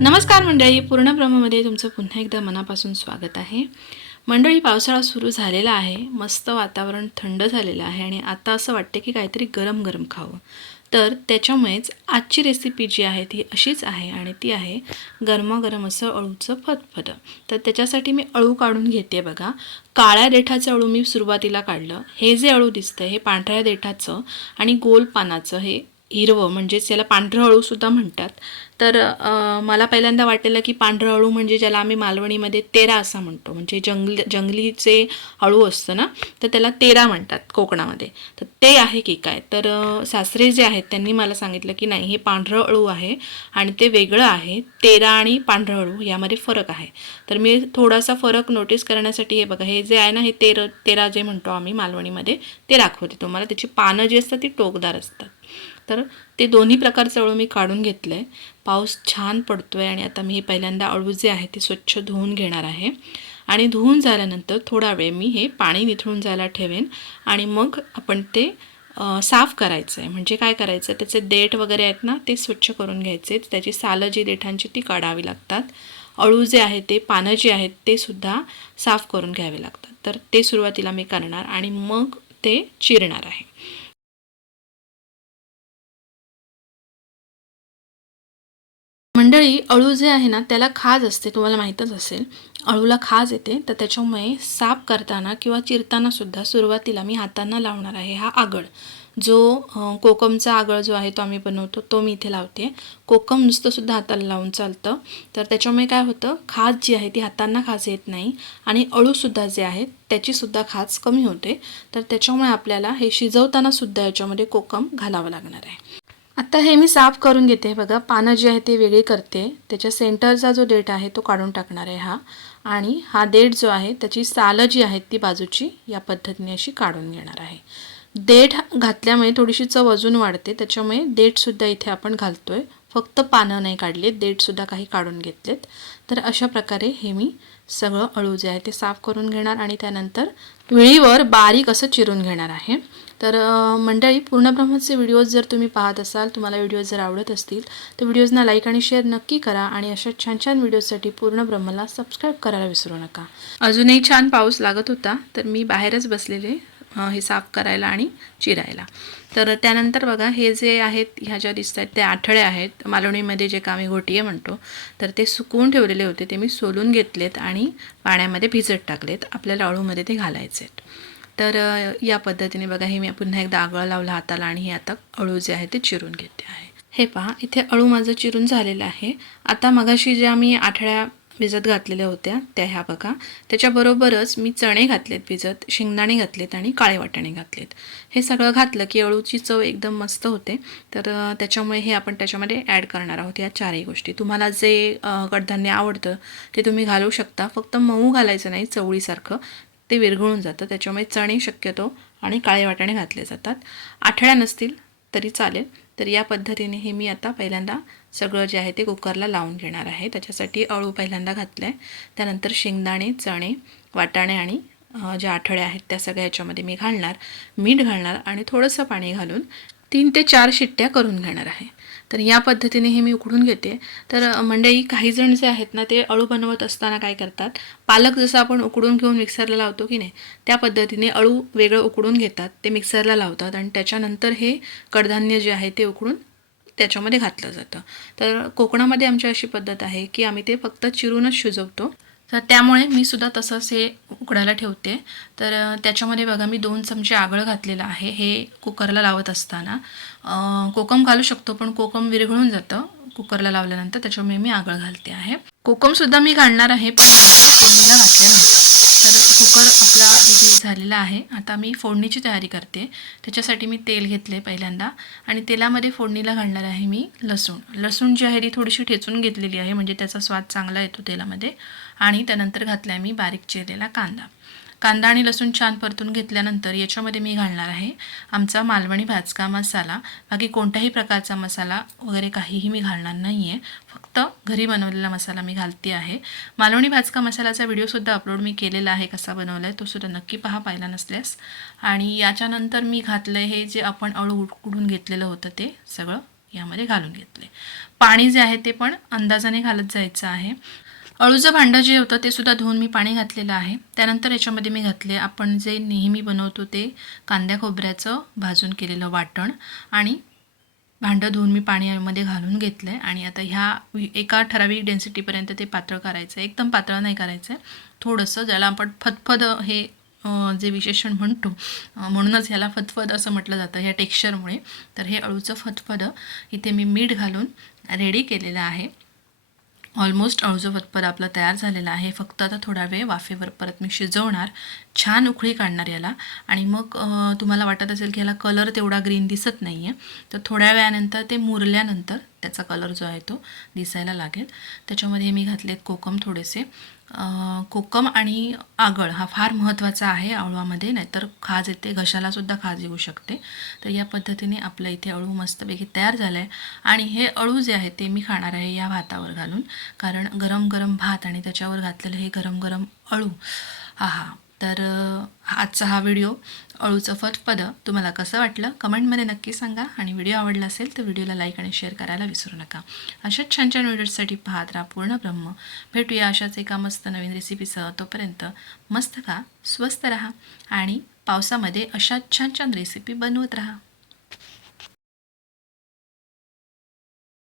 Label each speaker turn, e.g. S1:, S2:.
S1: नमस्कार मंडळी पूर्ण ब्रह्ममध्ये तुमचं पुन्हा एकदा मनापासून स्वागत आहे. मंडळी पावसाळा सुरू झालेला आहे मस्त वातावरण थंड झालेलं आहे आणि आता असं वाटते की काहीतरी गरम गरम खावं. तर त्याच्यामुळेच आजची रेसिपी जी आहे ती अशीच आहे आणि ती आहे गरमागरम असं अळूचं फतफद तर त्याच्यासाठी मी अळू काढून घेते बघा. काळ्या देठाचं अळू मी सुरुवातीला काढलं. हे जे अळू दिसतं हे पांढऱ्या देठाचं आणि गोल पानाचं हे हिरवं म्हणजेच याला पांढरं अळूसुद्धा म्हणतात. तर मला पहिल्यांदा वाटलेलं की पांढरं अळू म्हणजे ज्याला आम्ही मालवणीमध्ये तेरा असा म्हणतो. म्हणजे जंगल जंगलीचे अळू असतं ना तर त्याला तेरा म्हणतात कोकणामध्ये. तर ते आहे की काय? तर सासरे जे आहेत त्यांनी मला सांगितलं की नाही हे पांढरं अळू आहे आणि ते वेगळं आहे तेरा आणि पांढरं अळू यामध्ये फरक आहे. तर मी थोडासा फरक नोटीस करण्यासाठी हे बघा हे जे आहे ना हे तेर तेरा जे म्हणतो आम्ही मालवणीमध्ये ते दाखवते तुम्हाला. त्याची पानं जी असतात ती टोकदार असतात. तर ते दोन्ही प्रकारचं अळू मी काढून घेतलं आहे पाऊस छान पडतो आहे आणि आता मी हे पहिल्यांदा अळू जे आहे ते स्वच्छ धुवून घेणार आहे. आणि धुवून झाल्यानंतर थोडा वेळ मी हे पाणी निथळून जायला ठेवेन आणि मग आपण ते साफ करायचं आहे म्हणजे काय करायचं त्याचे देठ वगैरे आहेत ना ते स्वच्छ करून घ्यायचे. त्याची सालं जी देठांची ती काढावी लागतात. अळू जे आहे ते पानं जी आहेत ते सुद्धा साफ करून घ्यावे लागतात. तर ते सुरुवातीला मी करणार आणि मग ते चिरणार आहे. मंडळी अळू जे आहे ना त्याला खाज असते तुम्हाला माहीतच असेल. अळूला खाज येते तर त्याच्यामुळे साफ करताना किंवा चिरताना सुद्धा सुरुवातीला मी हातांना लावणार आहे हा आगळ. जो कोकमचा आगळ जो आहे तो आम्ही बनवतो तो मी इथे लावते. कोकम नुसतं सुद्धा हाताला लावून चालतं. तर त्याच्यामुळे काय होतं खाज जी आहे ती हातांना खाज येत नाही आणि अळूसुद्धा जे आहेत त्याचीसुद्धा खाज कमी होते. तर त्याच्यामुळे आपल्याला हे शिजवताना सुद्धा याच्यामध्ये कोकम घालावं लागणार आहे. आत्ता हे मी साफ करून घेते. बघा पानं जी आहे ते वेगळी करते. त्याच्या सेंटरचा जो देठ आहे तो काढून टाकणार आहे हा. आणि हा देठ जो आहे त्याची सालं जी आहेत ती बाजूची या पद्धतीने अशी काढून घेणार आहे. देठ घातल्यामुळे थोडीशी चव अजून वाढते. त्याच्यामुळे देठसुद्धा इथे आपण घालतोय. फक्त पानं नाही काढलेत. देठसुद्धा काही काढून घेतलेत. तर अशा प्रकारे हे मी सगळं अळू जे आहे ते साफ करून घेणार आणि त्यानंतर विळीवर बारीक असं चिरून घेणार आहे. तर मंडळी पूर्ण ब्रह्माचे व्हिडिओज जर तुम्ही पाहत असाल तुम्हाला व्हिडिओज जर आवडत असतील तर व्हिडिओजना लाईक आणि शेअर नक्की करा आणि अशा छान छान व्हिडिओजसाठी पूर्ण ब्रह्मला सबस्क्राईब करायला विसरू नका. अजूनही छान पाऊस लागत होता तर मी बाहेरच बसलेले हे साफ करायला आणि चिरायला. तर त्यानंतर बघा हे जे आहेत ह्या ज्या दिसत आहेत ते आठळे आहेत. मालवणीमध्ये जे का आम्ही घोटिये म्हणतो तर ते सुकवून ठेवलेले होते ते मी सोलून घेतलेत आणि पाण्यामध्ये भिजत टाकलेत आपल्याला अळूमध्ये ते घालायचे आहेत तर या पद्धतीने बघा हे मी पुन्हा एकदा आगळ लावला हाताला आणि हे आता अळू जे आहे ते चिरून घेते आहे. हे पहा इथे अळू माझं चिरून झालेलं आहे. आता मगाशी ज्या मी आठळ्या भिजत घातलेल्या होत्या त्या ह्या बघा. त्याच्याबरोबरच मी चणे घातलेत भिजत शेंगदाणे घातलेत आणि काळे वाटाणे घातलेत. हे सगळं घातलं की अळूची चव एकदम मस्त होते. तर त्याच्यामुळे हे आपण त्याच्यामध्ये ॲड करणार आहोत या चारही गोष्टी. तुम्हाला जे कडधान्य आवडतं ते तुम्ही घालू शकता. फक्त मऊ घालायचं नाही चवळीसारखं. ते विरघळून जातं. त्याच्यामुळे चणे शक्यतो आणि काळे वाटाणे घातले जातात. आठळ्या नसतील तरी चालेल. तर या पद्धतीने हे मी आता पहिल्यांदा सगळं जे आहे ते कुकरला लावून घेणार आहे. त्याच्यासाठी अळू पहिल्यांदा घातलं आहे त्यानंतर शेंगदाणे चणे वाटाणे आणि ज्या आठळ्या आहेत त्या सगळ्या याच्यामध्ये मी घालणार. मीठ घालणार आणि थोडंसं पाणी घालून तीन ते चार शिट्ट्या करून घेणार आहे. तर या पद्धतीने हे मी उकडून घेते. तर मंडई मंडळी काही जण जे आहेत ना ते अळू बनवत असताना काय करतात? पालक जसं आपण उकडून घेऊन मिक्सरला लावतो की नाही त्या पद्धतीने अळू वेगळं उकडून घेतात ते मिक्सरला लावतात आणि त्याच्यानंतर हे कडधान्य जे आहे ते उकडून त्याच्यामध्ये घातलं जातं. तर कोकणामध्ये आमची अशी पद्धत आहे की आम्ही ते फक्त चिरूनच शिजवतो. तर त्यामुळे मी सुद्धा तसंच हे उकडायला ठेवते. तर त्याच्यामध्ये बघा मी दोन चमचे आगळ घातलेलं आहे हे कुकरला लावत असताना. कोकम घालू शकतो पण कोकम विरघळून जातं कुकरला लावल्यानंतर त्याच्यामुळे मी आगळ घालते आहे. कोकमसुद्धा मी घालणार आहे पण फोडणीला घातलं नव्हतं कुकर आपला इथे झालेला आहे. आता मी फोडणीची तयारी करते. त्याच्यासाठी मी तेल घेतले पहिल्यांदा. आणि तेलामध्ये फोडणीला घालणार आहे मी लसूण. लसूण जी आहे ती थोडीशी ठेचून घेतलेली आहे. म्हणजे त्याचा स्वाद चांगला येतो तेलामध्ये. आणि त्यानंतर घातला आहे मी बारीक चिरलेला कांदा. कांदा आणि लसूण छान परतून घेतल्यानंतर याच्यामध्ये मी घालणार आहे आमचा मालवणी भाजका मसाला. बाकी कोणत्याही प्रकारचा मसाला वगैरे काहीही मी घालणार नाही आहे फक्त घरी बनवलेला मसाला मी घालते आहे. मालवणी भाजका मसाल्याचा व्हिडिओसुद्धा अपलोड मी केलेला आहे कसा बनवला आहे तो सुद्धा नक्की पहा पाहिला नसल्यास. आणि याच्यानंतर मी घातलं हे जे आपण अळू उकडून घेतलेलं होतं ते सगळं यामध्ये घालून घेतले पाणी जे आहे ते पण अंदाजाने घालत जायचं आहे. अळूचं भांडं जे होतं ते सुद्धा धुवून मी पाणी घातलेलं आहे. त्यानंतर याच्यामध्ये मी घातले आपण जे नेहमी बनवतो ते कांद्या खोबऱ्याचं भाजून केलेलं वाटण आणि भांडं धुवून मी पाण्यामध्ये घालून घेतलं आहे आणि आता ह्या एका ठराविक डेन्सिटीपर्यंत ते पातळ करायचं आहे. एकदम पातळ नाही करायचं आहे. थोडंसं ज्याला आपण फतफद हे जे विशेषण म्हणतो म्हणूनच ह्याला फतफद असं म्हटलं जातं ह्या टेक्स्चरमुळे तर हे अळूचं फतफद इथे मी मीठ घालून रेडी केलेलं आहे. ऑलमोस्ट अळूचं फतफद आपलं तयार झालेलं आहे. फक्त आता थोडा वेळ वाफेवर परत मी शिजवणार. छान उकळी काढणार याला. आणि मग तुम्हाला वाटत असेल की याला कलर तेवढा ग्रीन दिसत नाही आहे तर थोड्या वेळानंतर ते मुरल्यानंतर त्याचा कलर जो आहे तो दिसायला लागेल. त्याच्यामध्ये मी घातलेत कोकम थोडेसे. कोकम आणि आगळ हा फार महत्त्वाचा आहे अळूमध्ये नाहीतर खाज येते घशालासुद्धा खाज येऊ शकते. तर या पद्धतीने आपलं इथे अळू मस्तपैकी तयार झालं आहे आणि हे अळू जे आहे ते मी खाणार आहे या भातावर घालून. कारण गरम गरम भात आणि त्याच्यावर घातलेलं हे गरम गरम अळू हा हा तर आजचा हा व्हिडिओ अळूचं फतफद तुम्हाला कसं वाटलं? कमेंटमध्ये नक्की सांगा. आणि व्हिडिओ आवडला असेल तर व्हिडिओला लाईक आणि शेअर करायला विसरू नका. अशाच छान छान व्हिडिओसाठी पाहत राहा पूर्ण ब्रह्म. भेटूया अशाच एका मस्त नवीन रेसिपीसह तोपर्यंत मस्त खा स्वस्त राहा आणि पावसामध्ये अशा छान छान रेसिपी बनवत राहा.